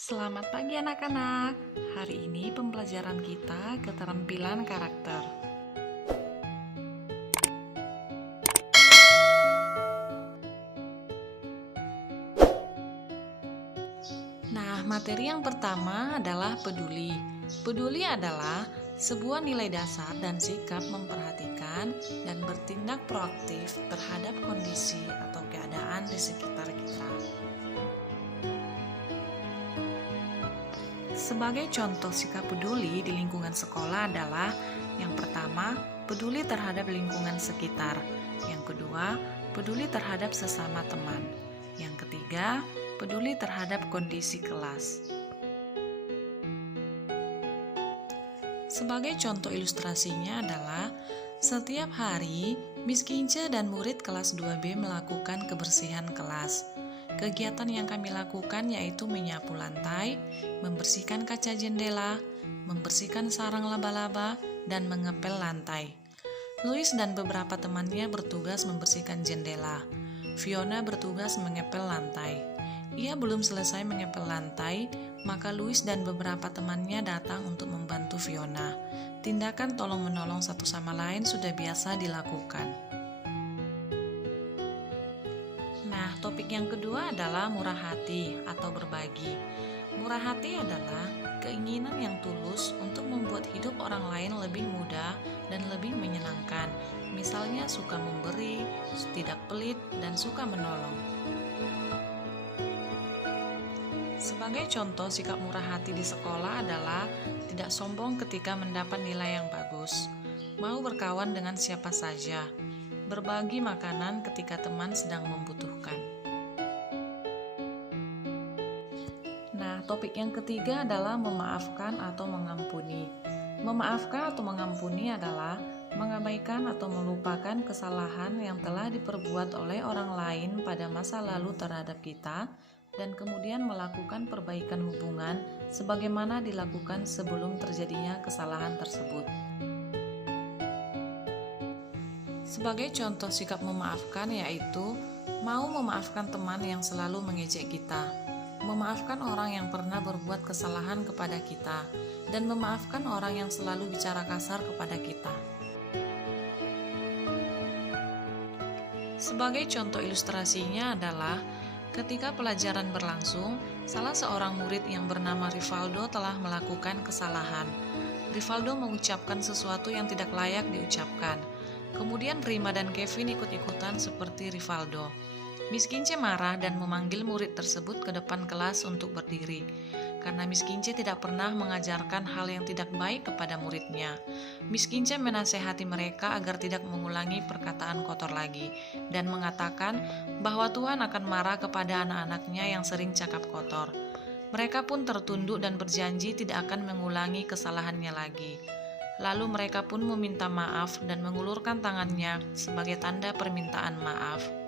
Selamat pagi anak-anak. Hari ini pembelajaran kita keterampilan karakter. Nah, materi yang pertama adalah peduli. Peduli adalah sebuah nilai dasar dan sikap memperhatikan dan bertindak proaktif terhadap kondisi atau keadaan di sekitar kita. Sebagai contoh sikap peduli di lingkungan sekolah adalah yang pertama, peduli terhadap lingkungan sekitar. Yang kedua, peduli terhadap sesama teman. Yang ketiga, peduli terhadap kondisi kelas. Sebagai contoh ilustrasinya adalah setiap hari Miss Kince dan murid kelas 2B melakukan kebersihan kelas. Kegiatan yang kami lakukan yaitu menyapu lantai, membersihkan kaca jendela, membersihkan sarang laba-laba, dan mengepel lantai. Louis dan beberapa temannya bertugas membersihkan jendela. Fiona bertugas mengepel lantai. Ia belum selesai mengepel lantai, maka Louis dan beberapa temannya datang untuk membantu Fiona. Tindakan tolong-menolong satu sama lain sudah biasa dilakukan. Nah, topik yang kedua adalah murah hati atau berbagi. Murah hati adalah keinginan yang tulus untuk membuat hidup orang lain lebih mudah dan lebih menyenangkan. Misalnya suka memberi, tidak pelit, dan suka menolong. Sebagai contoh sikap murah hati di sekolah adalah tidak sombong ketika mendapat nilai yang bagus, mau berkawan dengan siapa saja, berbagi makanan ketika teman sedang membutuhkan. Nah, topik yang ketiga adalah memaafkan atau mengampuni. Memaafkan atau mengampuni adalah mengabaikan atau melupakan kesalahan yang telah diperbuat oleh orang lain pada masa lalu terhadap kita dan kemudian melakukan perbaikan hubungan sebagaimana dilakukan sebelum terjadinya kesalahan tersebut. Sebagai contoh sikap memaafkan yaitu mau memaafkan teman yang selalu mengejek kita, memaafkan orang yang pernah berbuat kesalahan kepada kita, dan memaafkan orang yang selalu bicara kasar kepada kita. Sebagai contoh ilustrasinya adalah ketika pelajaran berlangsung, salah seorang murid yang bernama Rivaldo telah melakukan kesalahan. Rivaldo mengucapkan sesuatu yang tidak layak diucapkan. Kemudian Rima dan Kevin ikut-ikutan seperti Rivaldo. Miss Kince marah dan memanggil murid tersebut ke depan kelas untuk berdiri. Karena Miss Kince tidak pernah mengajarkan hal yang tidak baik kepada muridnya. Miss Kince menasehati mereka agar tidak mengulangi perkataan kotor lagi dan mengatakan bahwa Tuhan akan marah kepada anak-anaknya yang sering cakap kotor. Mereka pun tertunduk dan berjanji tidak akan mengulangi kesalahannya lagi. Lalu mereka pun meminta maaf dan mengulurkan tangannya sebagai tanda permintaan maaf.